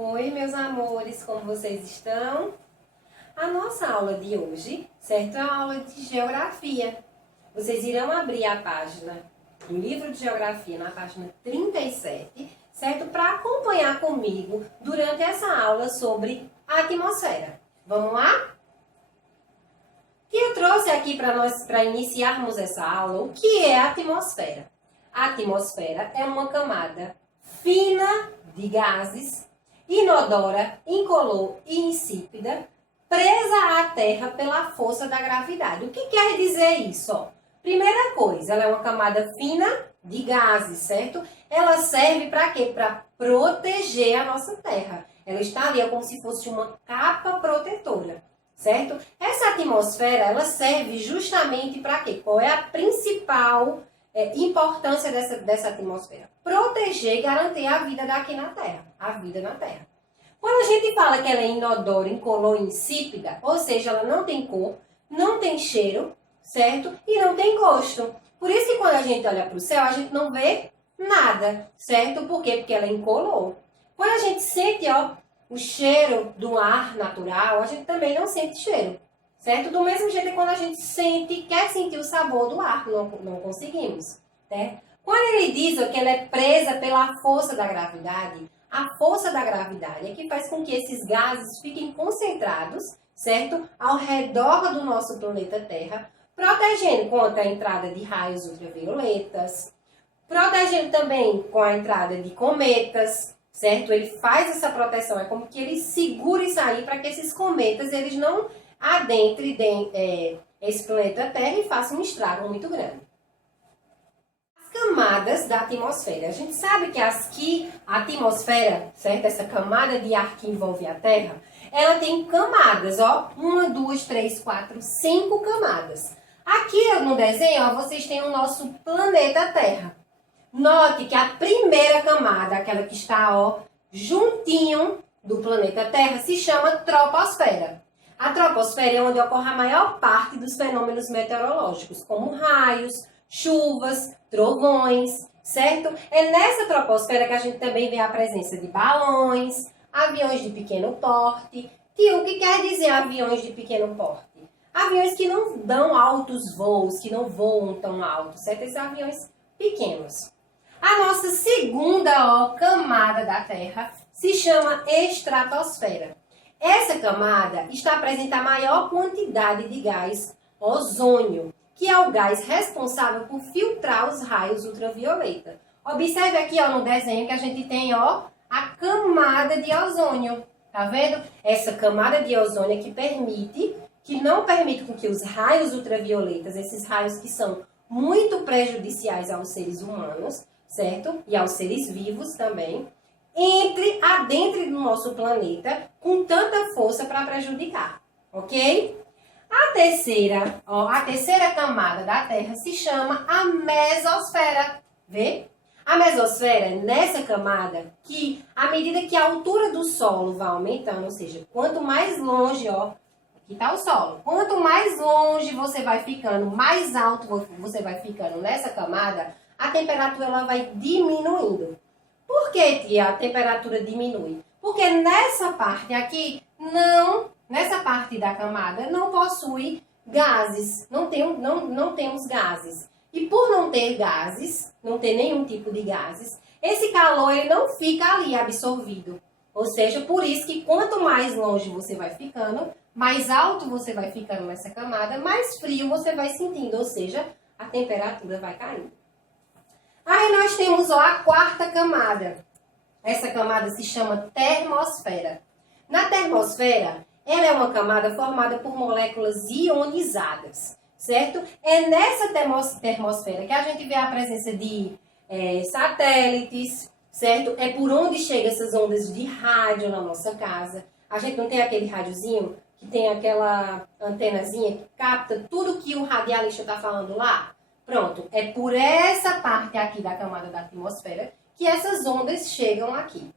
Oi, meus amores, como vocês estão? A nossa aula de hoje, certo? É uma aula de geografia. Vocês irão abrir a página do livro de geografia, na página 37, certo? Para acompanhar comigo durante essa aula sobre a atmosfera. Vamos lá? Que eu trouxe aqui para nós, para iniciarmos essa aula, o que é a atmosfera? A atmosfera é uma camada fina de gases, inodora, incolor e insípida, presa à Terra pela força da gravidade. O que quer dizer isso? Ó, primeira coisa, ela é uma camada fina de gases, certo? Ela serve para quê? Para proteger a nossa Terra. Ela está ali como se fosse uma capa protetora, certo? Essa atmosfera, ela serve justamente para quê? Qual é a principal importância dessa atmosfera? Proteger e garantir a vida daqui na Terra, a vida na Terra. Quando a gente fala que ela é inodora, incolor e insípida, ou seja, ela não tem cor, não tem cheiro, certo? E não tem gosto. Por isso que quando a gente olha para o céu, a gente não vê nada, certo? Por quê? Porque ela é incolor. Quando a gente sente, ó, o cheiro do ar natural, a gente também não sente cheiro, certo? Do mesmo jeito que quando a gente quer sentir o sabor do ar, não conseguimos, né? Quando ele diz ó, que ela é presa pela força da gravidade, a força da gravidade é que faz com que esses gases fiquem concentrados, certo? Ao redor do nosso planeta Terra, protegendo contra a entrada de raios ultravioletas, protegendo também com a entrada de cometas, certo? Ele faz essa proteção, é como que ele segura isso aí para que esses cometas eles não adentrem esse planeta Terra e façam um estrago muito grande. Camadas da atmosfera. A gente sabe que a atmosfera, certo? Essa camada de ar que envolve a Terra, ela tem camadas, ó. 1, 2, 3, 4, 5 camadas. Aqui no desenho, ó, vocês têm o nosso planeta Terra. Note que a primeira camada, aquela que está, ó, juntinho do planeta Terra, se chama troposfera. A troposfera é onde ocorre a maior parte dos fenômenos meteorológicos, como raios, chuvas, trovões, certo? É nessa troposfera que a gente também vê a presença de balões, aviões de pequeno porte. O que quer dizer aviões de pequeno porte? Aviões que não dão altos voos, que não voam tão alto, certo? Esses aviões pequenos. A nossa segunda camada da Terra se chama estratosfera. Essa camada está presente a maior quantidade de gás ozônio, que é o gás responsável por filtrar os raios ultravioleta. Observe aqui ó, no desenho que a gente tem ó, a camada de ozônio. Tá vendo? Essa camada de ozônio que não permite com que os raios ultravioletas, esses raios que são muito prejudiciais aos seres humanos, certo? E aos seres vivos também, entre adentro do nosso planeta com tanta força para prejudicar, ok? A terceira camada da Terra se chama a mesosfera. Vê? A mesosfera é nessa camada que, à medida que a altura do solo vai aumentando, ou seja, quanto mais longe, ó, aqui está o solo, quanto mais longe você vai ficando, mais alto você vai ficando nessa camada, a temperatura ela vai diminuindo. Por que, tia, a temperatura diminui? Porque nessa parte aqui, nessa parte da camada não possui gases, não temos gases. E por não ter gases, não ter nenhum tipo de gases, esse calor ele não fica ali absorvido. Ou seja, por isso que quanto mais longe você vai ficando, mais alto você vai ficando nessa camada, mais frio você vai sentindo, ou seja, a temperatura vai caindo. Aí nós temos ó, a quarta camada. Essa camada se chama termosfera. Na termosfera, ela é uma camada formada por moléculas ionizadas, certo? É nessa termosfera que a gente vê a presença de satélites, certo? É por onde chegam essas ondas de rádio na nossa casa. A gente não tem aquele rádiozinho que tem aquela antenazinha que capta tudo que o radialista está falando lá? Pronto, é por essa parte aqui da camada da atmosfera que essas ondas chegam aqui.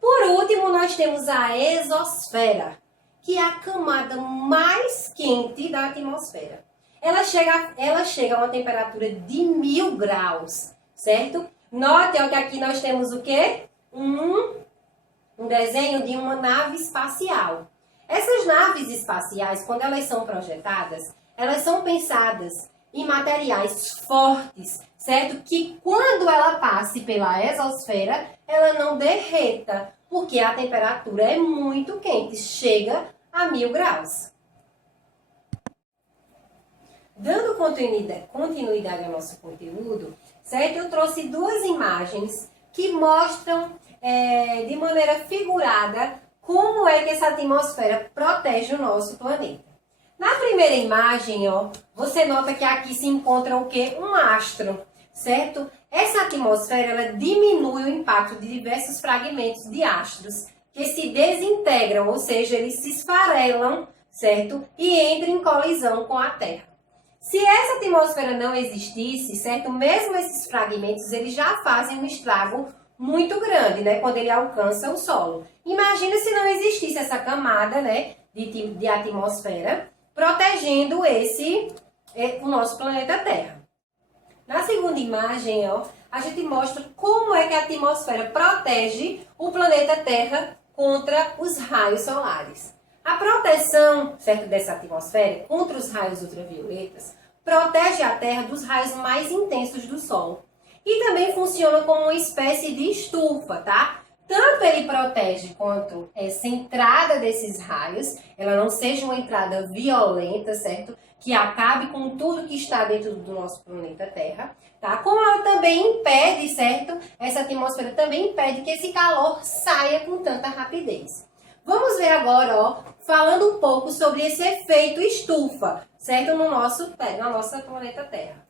Por último, nós temos a exosfera, que é a camada mais quente da atmosfera. Ela chega a uma temperatura de 1000 graus, certo? Note ó, que aqui nós temos o quê? um desenho de uma nave espacial. Essas naves espaciais, quando elas são projetadas, elas são pensadas em materiais fortes, certo? Que quando ela passe pela exosfera, ela não derreta, porque a temperatura é muito quente, chega a 1000 graus. Dando continuidade ao nosso conteúdo, certo? Eu trouxe duas imagens que mostram de maneira figurada como é que essa atmosfera protege o nosso planeta. Na primeira imagem, ó, você nota que aqui se encontra o quê? Um astro, certo? Essa atmosfera ela diminui o impacto de diversos fragmentos de astros que se desintegram, ou seja, eles se esfarelam, certo? E entram em colisão com a Terra. Se essa atmosfera não existisse, certo? Mesmo esses fragmentos, eles já fazem um estrago muito grande, né? Quando ele alcança o solo. Imagina se não existisse essa camada, né? De atmosfera, protegendo o nosso planeta Terra. Na segunda imagem, ó, a gente mostra como é que a atmosfera protege o planeta Terra contra os raios solares. A proteção, certo, dessa atmosfera contra os raios ultravioletas protege a Terra dos raios mais intensos do Sol. E também funciona como uma espécie de estufa, tá? Tanto ele protege quanto essa entrada desses raios, ela não seja uma entrada violenta, certo? Que acabe com tudo que está dentro do nosso planeta Terra, tá? Como ela também impede, certo? Essa atmosfera também impede que esse calor saia com tanta rapidez. Vamos ver agora, ó, falando um pouco sobre esse efeito estufa, certo? No nosso planeta Terra.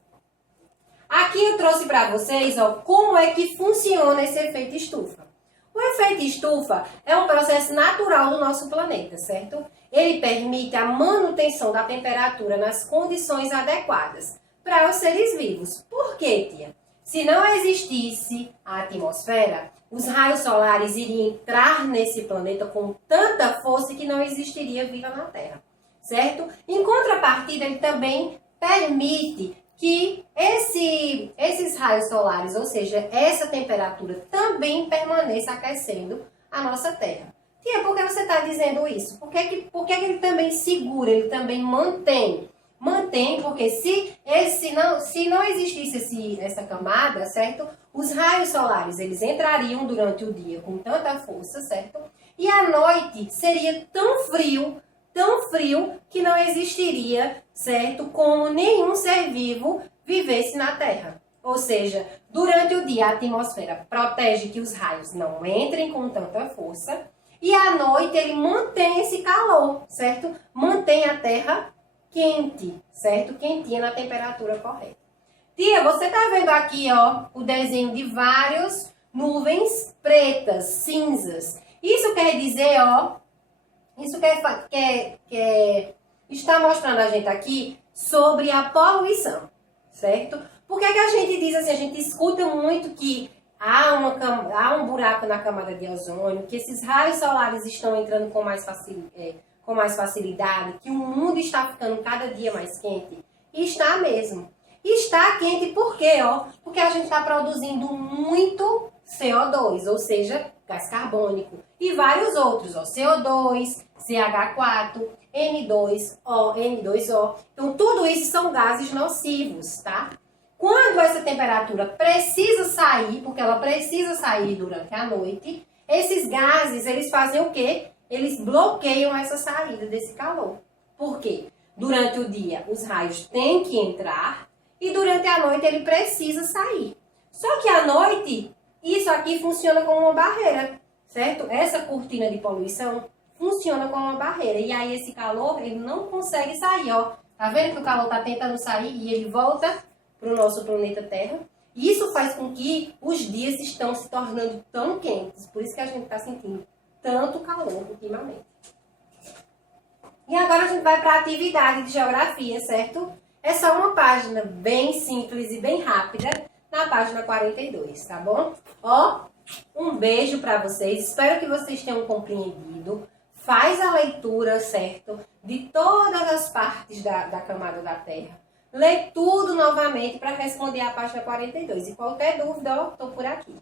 Aqui eu trouxe para vocês, ó, como é que funciona esse efeito estufa. O efeito estufa é um processo natural do nosso planeta, certo? Ele permite a manutenção da temperatura nas condições adequadas para os seres vivos. Por quê, tia? Se não existisse a atmosfera, os raios solares iriam entrar nesse planeta com tanta força que não existiria vida na Terra, certo? Em contrapartida, ele também permite que esses raios solares, ou seja, essa temperatura, também permaneça aquecendo a nossa Terra. Tia, por que você está dizendo isso? Por que ele também segura, ele também mantém? Mantém, porque se não existisse essa camada, certo? Os raios solares, eles entrariam durante o dia com tanta força, certo? E à noite seria tão frio, que não existiria, certo? Como nenhum ser vivo vivesse na Terra. Ou seja, durante o dia a atmosfera protege que os raios não entrem com tanta força e à noite ele mantém esse calor, certo? Mantém a Terra quente, certo? Quentinha na temperatura correta. Tia, você tá vendo aqui, ó, o desenho de várias nuvens pretas, cinzas. Isso quer dizer, ó, isso está mostrando a gente aqui sobre a poluição, certo? Por que a gente diz assim, a gente escuta muito que há um buraco na camada de ozônio, que esses raios solares estão entrando com mais facilidade, que o mundo está ficando cada dia mais quente? E está mesmo. E está quente por quê, ó? Porque a gente está produzindo muito CO2, ou seja, gás carbônico. E vários outros, ó, CO2, CH4, N2O. Então, tudo isso são gases nocivos, tá? Quando essa temperatura precisa sair, porque ela precisa sair durante a noite, esses gases, eles fazem o quê? Eles bloqueiam essa saída desse calor. Por quê? Durante o dia, os raios têm que entrar e durante a noite ele precisa sair. Só que à noite, isso aqui funciona como uma barreira, certo? Essa cortina de poluição funciona como uma barreira. E aí esse calor, ele não consegue sair, ó. Tá vendo que o calor tá tentando sair e ele volta para o nosso planeta Terra? Isso faz com que os dias estão se tornando tão quentes. Por isso que a gente está sentindo tanto calor ultimamente. E agora a gente vai para a atividade de geografia, certo? É só uma página bem simples e bem rápida, na página 42, tá bom? Ó, um beijo para vocês, espero que vocês tenham compreendido. Faz a leitura, certo? De todas as partes da camada da Terra. Lê tudo novamente para responder a página 42. E qualquer dúvida, ó, tô por aqui.